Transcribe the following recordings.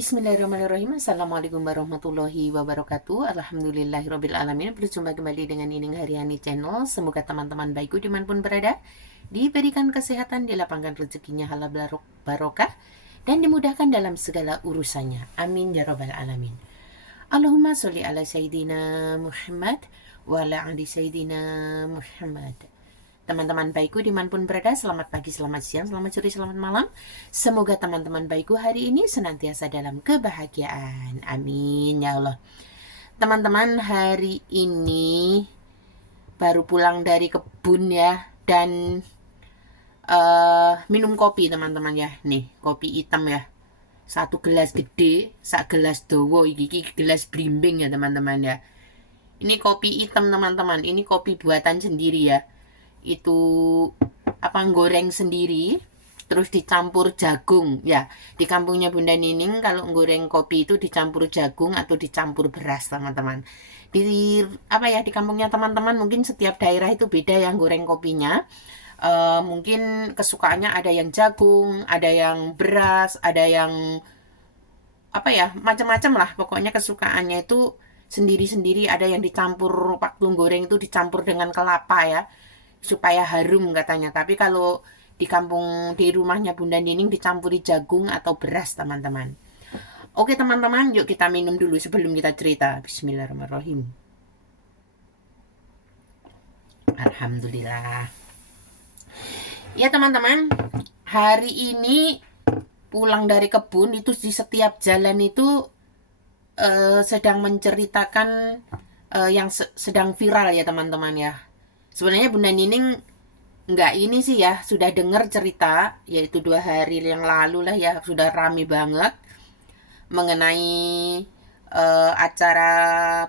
Bismillahirrahmanirrahim. Assalamualaikum warahmatullahi wabarakatuh. Alhamdulillahirrahmanirrahim. Berjumpa kembali dengan Nining Haryani Channel. Semoga teman-teman baikku dimanapun berada diberikan kesehatan, dilapangkan rezekinya halal barokah, dan dimudahkan dalam segala urusannya. Amin ya rabbal alamin. Allahumma sholli ala Sayyidina Muhammad wa ala ali Sayyidina Muhammad. Teman-teman baikku dimanapun berada, selamat pagi, selamat siang, selamat sore, selamat malam. Semoga teman-teman baikku hari ini senantiasa dalam kebahagiaan. Amin ya Allah. Teman-teman, hari ini baru pulang dari kebun ya, dan minum kopi teman-teman ya. Nih, kopi hitam ya. Satu gelas gede, sak gelas dowo, iki gelas blimbing ya teman-teman ya. Ini kopi hitam teman-teman, ini kopi buatan sendiri ya. Itu goreng sendiri, terus dicampur jagung ya. Di kampungnya Bunda Nining kalau goreng kopi itu dicampur jagung atau dicampur beras teman-teman. Di kampungnya teman-teman mungkin setiap daerah itu beda yang goreng kopinya. Mungkin kesukaannya ada yang jagung, ada yang beras, ada yang macam-macam lah. Pokoknya kesukaannya itu sendiri-sendiri. Ada yang dicampur waktu goreng itu dicampur dengan kelapa ya, supaya harum katanya. Tapi kalau di rumahnya Bunda Nining dicampuri jagung atau beras teman-teman. Oke teman-teman, yuk kita minum dulu sebelum kita cerita. Bismillahirrahmanirrahim. Alhamdulillah. Ya teman-teman, hari ini pulang dari kebun itu di setiap jalan itu sedang menceritakan yang sedang viral ya teman-teman ya. Sebenarnya Bunda Nining nggak ini sih ya, sudah dengar cerita, yaitu 2 hari yang lalu lah ya, sudah rame banget mengenai acara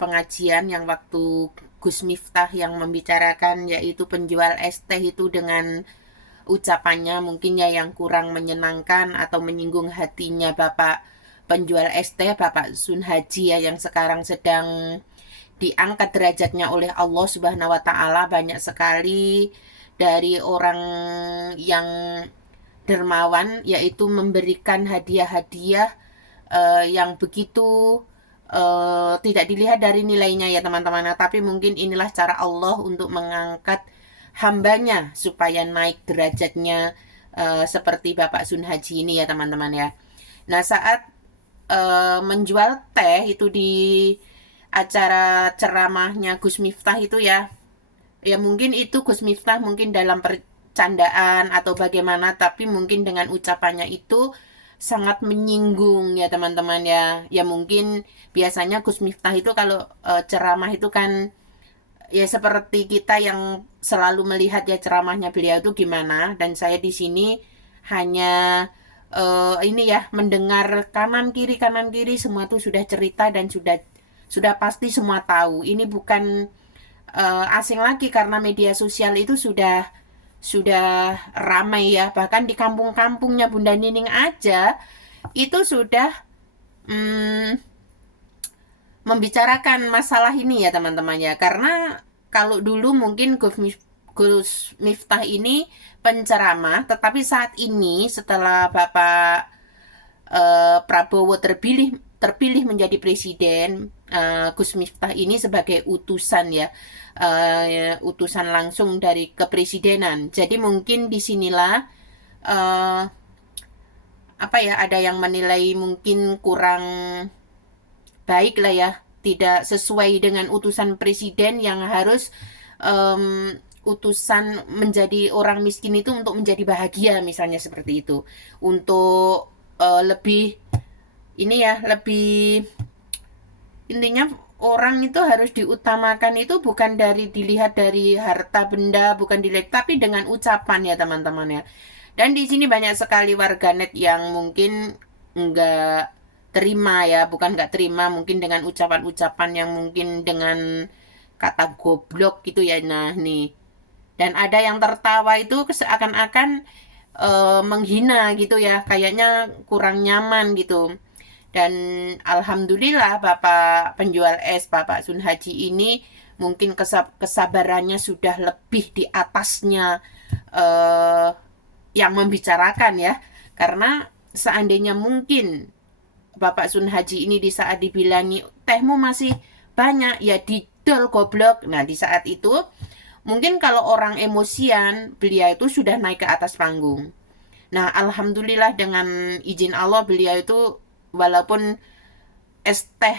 pengajian yang waktu Gus Miftah yang membicarakan, yaitu penjual es teh itu dengan ucapannya mungkin ya yang kurang menyenangkan atau menyinggung hatinya Bapak penjual es teh, Bapak Sun Haji ya, yang sekarang sedang diangkat derajatnya oleh Allah Subhanahu wa taala. Banyak sekali dari orang yang dermawan yaitu memberikan hadiah-hadiah yang begitu tidak dilihat dari nilainya ya teman-teman, tapi mungkin inilah cara Allah untuk mengangkat hambanya supaya naik derajatnya seperti Bapak Sun Haji ini ya teman-teman ya. Nah, saat menjual teh itu di acara ceramahnya Gus Miftah itu ya, mungkin itu Gus Miftah mungkin dalam percandaan atau bagaimana, tapi mungkin dengan ucapannya itu sangat menyinggung ya teman-teman ya. Ya mungkin biasanya Gus Miftah itu kalau ceramah itu kan ya seperti kita yang selalu melihat ya ceramahnya beliau itu gimana, dan saya di sini hanya ini ya, mendengar kanan kiri semua tuh sudah cerita dan sudah pasti semua tahu. Ini bukan asing lagi karena media sosial itu sudah ramai ya. Bahkan di kampung-kampungnya Bunda Nining aja itu sudah membicarakan masalah ini ya teman-teman ya. Karena kalau dulu mungkin Gus Miftah ini penceramah, tetapi saat ini setelah Bapak Prabowo terpilih menjadi presiden, Gus Miftah ini sebagai utusan ya, utusan langsung dari kepresidenan. Jadi mungkin disinilah ada yang menilai mungkin kurang baik lah ya, tidak sesuai dengan utusan presiden yang harus utusan menjadi orang miskin itu untuk menjadi bahagia, misalnya seperti itu. Untuk lebih ini ya, lebih intinya orang itu harus diutamakan itu bukan dari dilihat dari harta benda, bukan dilihat, tapi dengan ucapan ya teman-teman ya. Dan di sini banyak sekali warganet yang mungkin nggak terima ya, bukan nggak terima, mungkin dengan ucapan-ucapan yang mungkin dengan kata goblok gitu ya. Nah nih, dan ada yang tertawa itu seakan-akan menghina gitu ya, kayaknya kurang nyaman gitu. Dan alhamdulillah Bapak penjual es, Bapak Sun Haji ini mungkin kesabarannya sudah lebih di atasnya yang membicarakan ya. Karena seandainya mungkin Bapak Sun Haji ini di saat dibilangi tehmu masih banyak, ya didol goblok. Nah, di saat itu mungkin kalau orang emosian, beliau itu sudah naik ke atas panggung. Nah, alhamdulillah dengan izin Allah beliau itu walaupun es teh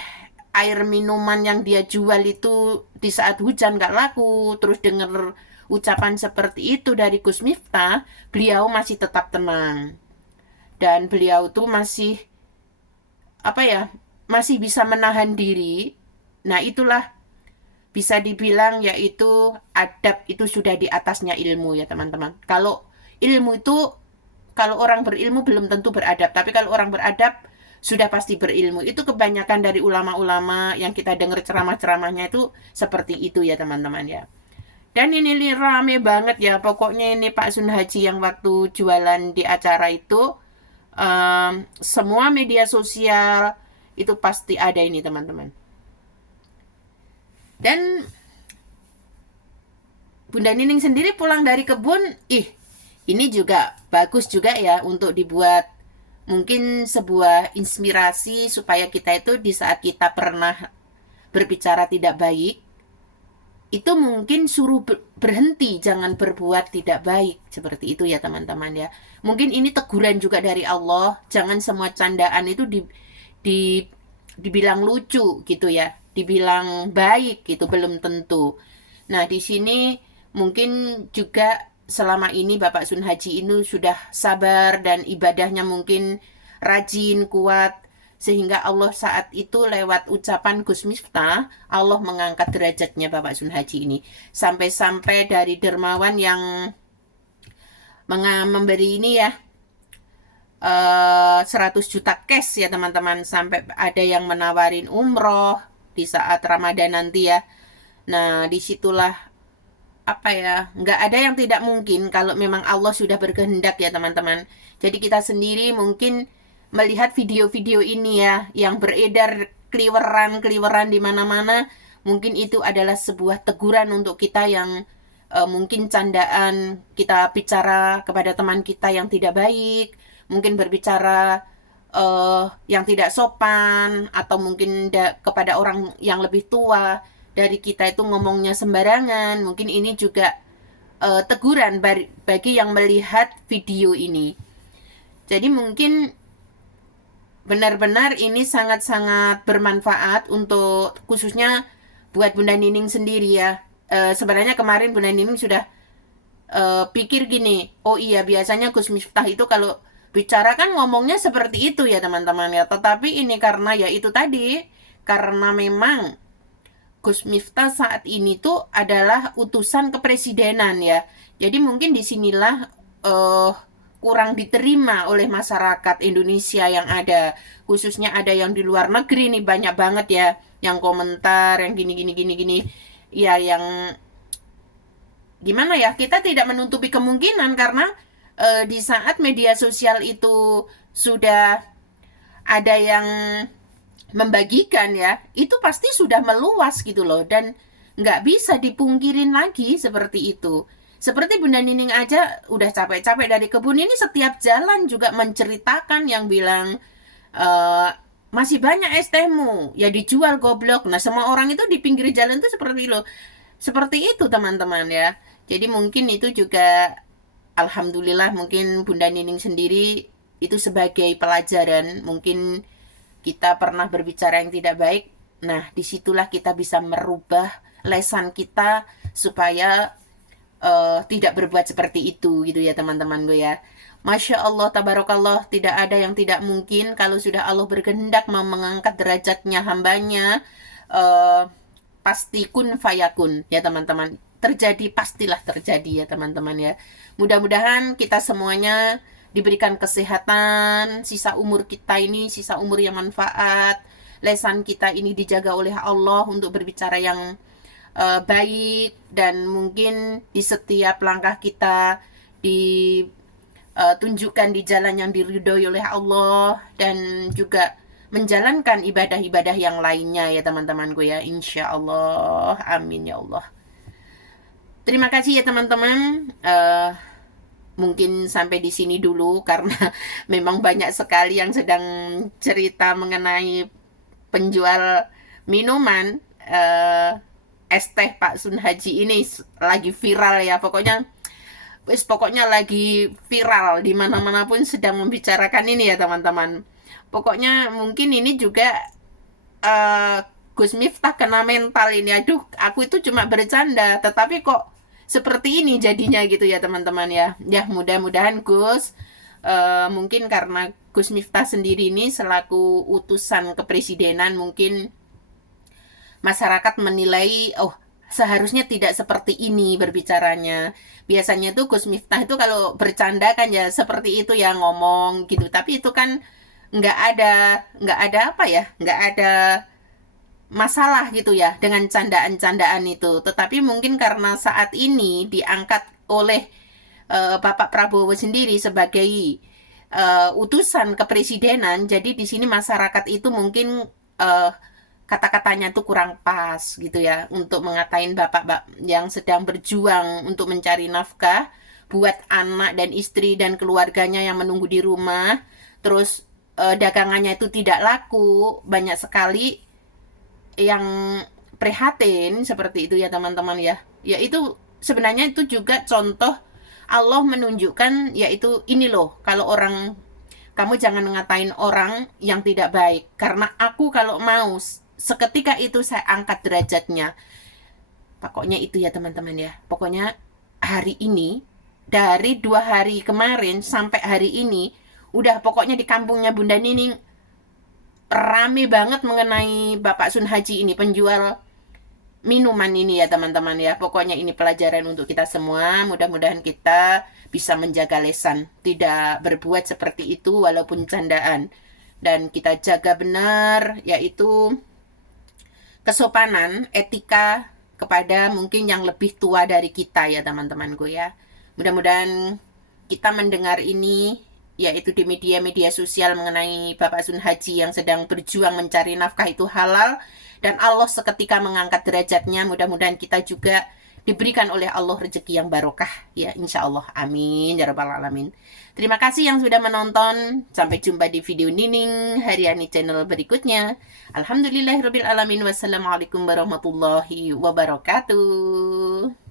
air minuman yang dia jual itu di saat hujan gak laku, terus denger ucapan seperti itu dari Gus Miftah, beliau masih tetap tenang. Dan beliau tuh masih masih bisa menahan diri. Nah, itulah bisa dibilang yaitu adab itu sudah di atasnya ilmu ya teman-teman. Kalau ilmu itu, kalau orang berilmu belum tentu beradab, tapi kalau orang beradab sudah pasti berilmu. Itu kebanyakan dari ulama-ulama yang kita dengar ceramah-ceramahnya itu seperti itu ya teman-teman ya. Dan ini rame banget ya, pokoknya ini Pak Sun Haji yang waktu jualan di acara itu, semua media sosial itu pasti ada ini teman-teman. Dan Bunda Nining sendiri pulang dari kebun, ini juga bagus juga ya untuk dibuat mungkin sebuah inspirasi supaya kita itu di saat kita pernah berbicara tidak baik, itu mungkin suruh berhenti, jangan berbuat tidak baik. Seperti itu ya teman-teman ya. Mungkin ini teguran juga dari Allah, jangan semua candaan itu dibilang lucu gitu ya, dibilang baik gitu, belum tentu. Nah, di sini mungkin juga selama ini Bapak Sun Haji ini sudah sabar dan ibadahnya mungkin rajin, kuat, sehingga Allah saat itu lewat ucapan Gus Miftah, Allah mengangkat derajatnya Bapak Sun Haji ini. Sampai-sampai dari dermawan yang memberi ini ya, 100 juta cash ya teman-teman, sampai ada yang menawarin umroh di saat Ramadan nanti ya. Nah, disitulah nggak ada yang tidak mungkin kalau memang Allah sudah berkehendak ya teman-teman. Jadi kita sendiri mungkin melihat video-video ini ya yang beredar keliweran di mana-mana, mungkin itu adalah sebuah teguran untuk kita yang mungkin candaan kita bicara kepada teman kita yang tidak baik, mungkin berbicara yang tidak sopan, atau mungkin kepada orang yang lebih tua dari kita itu ngomongnya sembarangan. Mungkin ini juga teguran bagi yang melihat video ini. Jadi mungkin benar-benar ini sangat-sangat bermanfaat untuk khususnya buat Bunda Nining sendiri ya. Sebenarnya kemarin Bunda Nining sudah pikir gini, oh iya biasanya Gus Miftah itu kalau bicara kan ngomongnya seperti itu ya teman-teman ya. Tetapi ini karena ya itu tadi, karena memang Gus Miftah saat ini tuh adalah utusan kepresidenan ya. Jadi mungkin disinilah kurang diterima oleh masyarakat Indonesia yang ada. Khususnya ada yang di luar negeri nih, banyak banget ya yang komentar yang gini. Ya yang gimana ya, kita tidak menutupi kemungkinan karena di saat media sosial itu sudah ada yang membagikan ya, itu pasti sudah meluas gitu loh, dan nggak bisa dipungkirin lagi seperti itu. Seperti Bunda Nining aja udah capek-capek dari kebun ini, setiap jalan juga menceritakan yang bilang masih banyak es tehmu ya dijual goblok. Nah, semua orang itu di pinggir jalan tuh seperti itu teman-teman ya. Jadi mungkin itu juga alhamdulillah, mungkin Bunda Nining sendiri itu sebagai pelajaran. Mungkin kita pernah berbicara yang tidak baik, nah disitulah kita bisa merubah lesan kita supaya tidak berbuat seperti itu gitu ya teman-teman gue ya. Masya Allah, tabarakallah, tidak ada yang tidak mungkin kalau sudah Allah berkehendak mau mengangkat derajatnya hambanya, pasti kun fayakun ya teman-teman. Terjadi, pastilah terjadi ya teman-teman ya. Mudah-mudahan kita semuanya diberikan kesehatan, sisa umur kita ini sisa umur yang manfaat, lesan kita ini dijaga oleh Allah untuk berbicara yang baik, dan mungkin di setiap langkah kita ditunjukkan di jalan yang diridhoi oleh Allah, dan juga menjalankan ibadah-ibadah yang lainnya ya teman-temanku ya, insya Allah, amin ya Allah. Terima kasih ya teman-teman. mungkin sampai di sini dulu karena memang banyak sekali yang sedang cerita mengenai penjual minuman es teh Pak Sun Haji ini lagi viral ya. Pokoknya lagi viral di mana-mana pun sedang membicarakan ini ya teman-teman. Pokoknya mungkin ini juga eh, Gus Miftah kena mental ini. Aduh, aku itu cuma bercanda, tetapi kok seperti ini jadinya gitu ya teman-teman ya. Ya mudah-mudahan Gus mungkin karena Gus Miftah sendiri ini selaku utusan kepresidenan, mungkin masyarakat menilai, oh seharusnya tidak seperti ini berbicaranya. Biasanya tuh Gus Miftah itu kalau bercanda kan ya seperti itu ya ngomong gitu, tapi itu kan nggak ada apa ya, nggak ada masalah gitu ya dengan candaan-candaan itu. Tetapi mungkin karena saat ini diangkat oleh Bapak Prabowo sendiri sebagai utusan kepresidenan, jadi di sini masyarakat itu mungkin kata-katanya tuh kurang pas gitu ya untuk mengatain bapak yang sedang berjuang untuk mencari nafkah buat anak dan istri dan keluarganya yang menunggu di rumah, terus dagangannya itu tidak laku, banyak sekali yang prihatin seperti itu ya teman-teman ya. Ya itu sebenarnya itu juga contoh Allah menunjukkan, yaitu ini loh, kalau orang, kamu jangan ngatain orang yang tidak baik, karena aku kalau mau seketika itu saya angkat derajatnya. Pokoknya itu ya teman-teman ya. Pokoknya hari ini, dari 2 hari kemarin sampai hari ini, udah pokoknya di kampungnya Bunda Nining rame banget mengenai Bapak Sun Haji ini, penjual minuman ini ya teman-teman ya. Pokoknya ini pelajaran untuk kita semua. Mudah-mudahan kita bisa menjaga lesan, tidak berbuat seperti itu walaupun candaan, dan kita jaga benar, yaitu kesopanan, etika kepada mungkin yang lebih tua dari kita ya teman-temanku ya. Mudah-mudahan kita mendengar ini, yaitu di media-media sosial mengenai Bapak Sun Haji yang sedang berjuang mencari nafkah itu halal, dan Allah seketika mengangkat derajatnya. Mudah-mudahan kita juga diberikan oleh Allah rezeki yang barokah ya, insya Allah, amin ya rabbal alamin. Terima kasih yang sudah menonton. Sampai jumpa di video Nining Haryani channel berikutnya. Alhamdulillahirabbil alamin. Wassalamualaikum warahmatullahi wabarakatuh.